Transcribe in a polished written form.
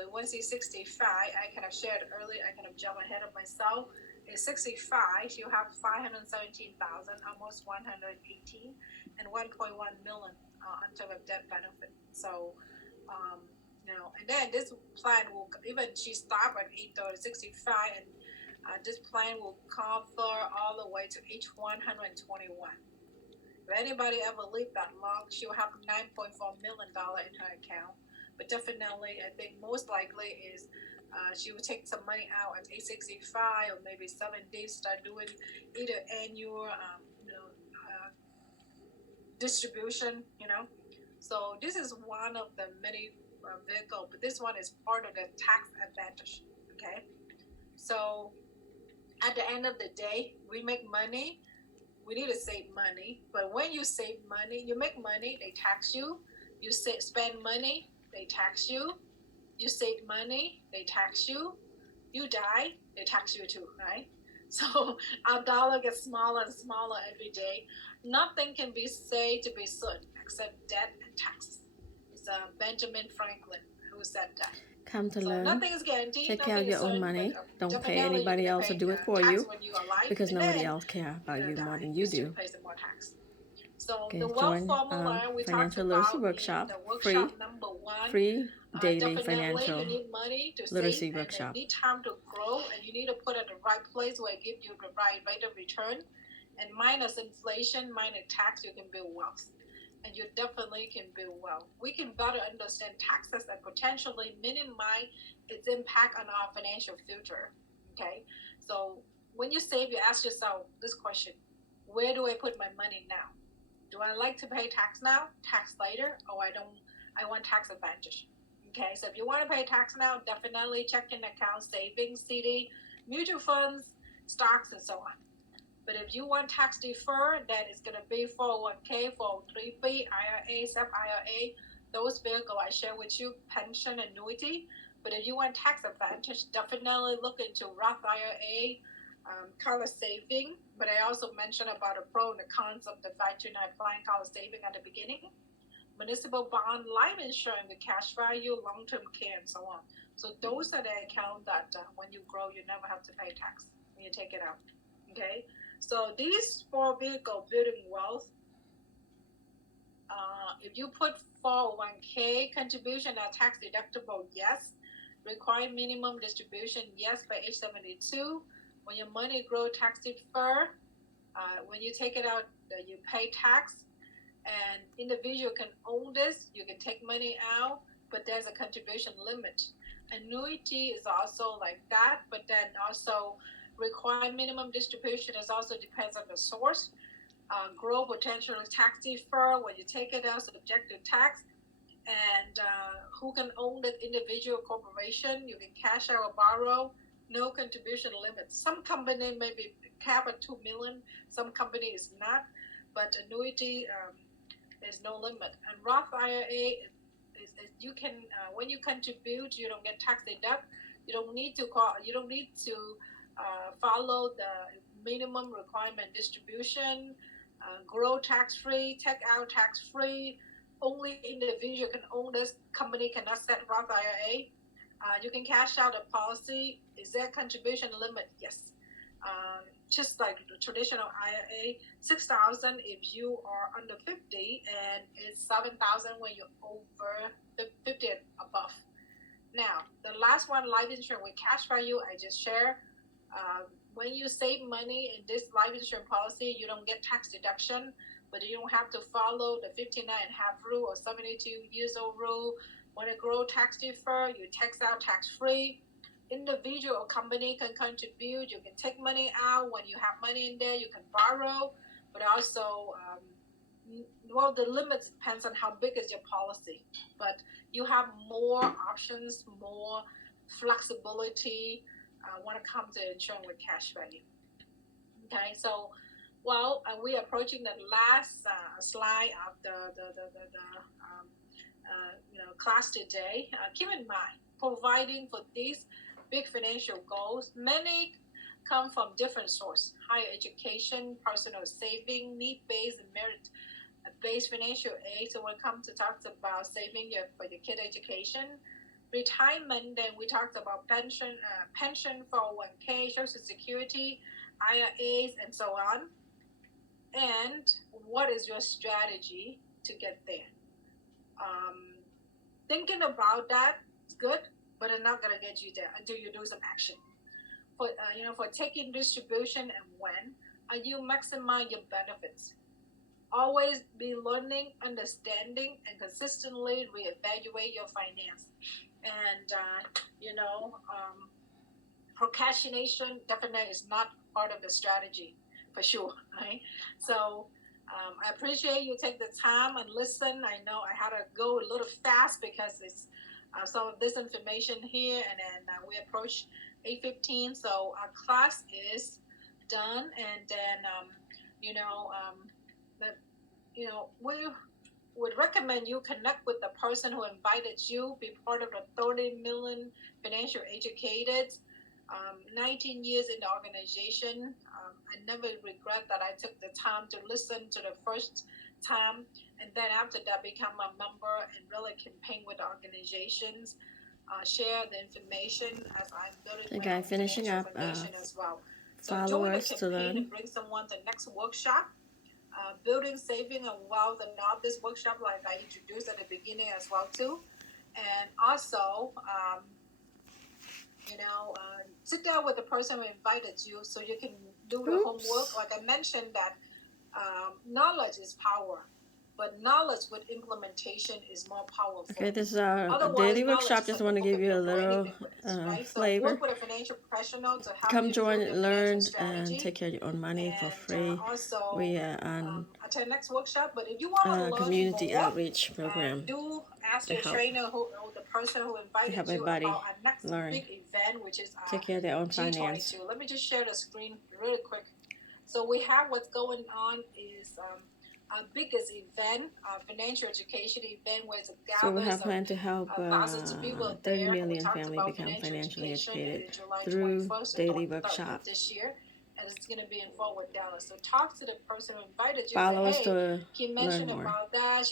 But once he's 65, I kind of shared earlier, I kind of jump ahead of myself. At 65, you have 517,000, almost 118, and 1.1 million on top of death benefit. So, and then this plan will, even she stopped at 65, and this plan will cover all the way to age 121. If anybody ever lived that long, she'll have $9.4 million in her account. But definitely, I think most likely is she will take some money out at age 65 or maybe 70, start doing either annual, distribution, So this is one of the many vehicle, but this one is part of the tax advantage, okay? So at the end of the day, we make money. We need to save money, but when you save money, you make money, they tax you. You spend money, they tax you. You save money, they tax you. You die, they tax you too, right? So our dollar gets smaller and smaller every day. Nothing can be said to be certain except debt and taxes. It's Benjamin Franklin who said that. Come to So learn. nothing is guaranteed. Take nothing care of your is own certain, money. but, Don't pay definitely anybody you can else to pay, do it for tax you, when you are alive, because and nobody then else care about you're you gonna more die. than you do. Pay some more tax. So Okay, the wealth join formula we talked Financial about Literacy in Workshop, the workshop number 1. free daily Definitely financial you need money to literacy save, and workshop. you need time to grow, and you need to put it in the right place where it gives you the right rate of return. And minus inflation, minus tax, you can build wealth. And you definitely can build wealth. We can better understand taxes and potentially minimize its impact on our financial future. Okay, so when you save, you ask yourself this question: where do I put my money now? Do I like to pay tax now, tax later, or I want tax advantage? Okay, so if you want to pay tax now, definitely checking account, savings, CD, mutual funds, stocks, and so on. But if you want tax deferred, then it's going to be 401k, 403b, IRA, SEP IRA, those vehicles I share with you, pension, annuity. But if you want tax advantage, definitely look into Roth IRA, color saving. But I also mentioned about the pro and the cons of the 529 plan color saving at the beginning. Municipal bond, life insurance with cash value, long-term care, and so on. So those are the accounts that when you grow, you never have to pay tax when you take it out. Okay, so these 4 vehicles building wealth. If you put 401k contribution at tax deductible, yes. Required minimum distribution, yes, by age 72. When your money grow tax defer, when you take it out, you pay tax. And individual can own this. You can take money out, but there's a contribution limit. Annuity is also like that, but then also required minimum distribution is also depends on the source. Grow potential tax defer when you take it out, subject to tax. And who can own the individual corporation? You can cash out or borrow. No contribution limit. Some company may be capped at 2 million. Some company is not. But annuity, there's no limit. And Roth IRA is you can when you contribute, you don't get tax deduct. You don't need to follow the minimum requirement distribution. Grow tax free, take out tax free. Only individual can own this. Company cannot set Roth IRA. You can cash out a policy. Is there a contribution limit? Yes. Just like the traditional IRA, 6,000 if you are under 50, and it's 7,000 when you're over 50 and above. Now, the last one, life insurance with cash value, I just shared. When you save money in this life insurance policy, you don't get tax deduction, but you don't have to follow the 59 and a half rule or 72 years old rule. When it grow tax defer, you tax out tax free. Individual or company can contribute. You can take money out when you have money in there. You can borrow, but also, the limits depends on how big is your policy. But you have more options, more flexibility when it comes to insurance with cash value. Okay, so we're approaching the last slide of the class today. Keep in mind, providing for these big financial goals, many come from different sources: higher education, personal saving, need-based, and merit-based financial aid. So when it comes to talk about saving for your kid education, retirement, then we talked about pension, 401k, Social Security, IRAs, and so on. And what is your strategy to get there? Thinking about that is good, but it's not gonna get you there until you do some action. For taking distribution and when, you maximize your benefits. Always be learning, understanding, and consistently reevaluate your finance. And procrastination definitely is not part of the strategy, for sure, right? So I appreciate you take the time and listen. I know I had to go a little fast because it's some of this information here, and then we approach 8:15, so our class is done. And then we would recommend you connect with the person who invited you, be part of the 30 million financial educated. 19 years in the organization. I never regret that I took the time to listen to the first time, and then after that become a member and really campaign with the organizations, share the information as I'm building Okay, my finishing up, foundation as well. So follow join the us to campaign learn. and bring someone to the next workshop. Building, saving, and wealth, and all this workshop like I introduced at the beginning as well too. And also, sit down with the person who invited you so you can do the homework. Like I mentioned that knowledge is power, but knowledge with implementation is more powerful. Okay, this is our daily workshop. Just want to give you a little flavor. So work with a financial professional to help Come you join, learn, strategy, and take care of your own money for free. Also, we are on attend next workshop. But if you want to learn community more, outreach program. Do ask your trainer or the person who invited you about our next big event, which is take care of their own finance. Let me just share the screen really quick. So we have what's going on is our biggest event, financial education event, where it's a so we have planned to help 30 million families become financially educated through daily workshop. This year, and it's going to be in Fort Worth, Dallas. So talk to the person who invited you. Follow us to learn more. About that.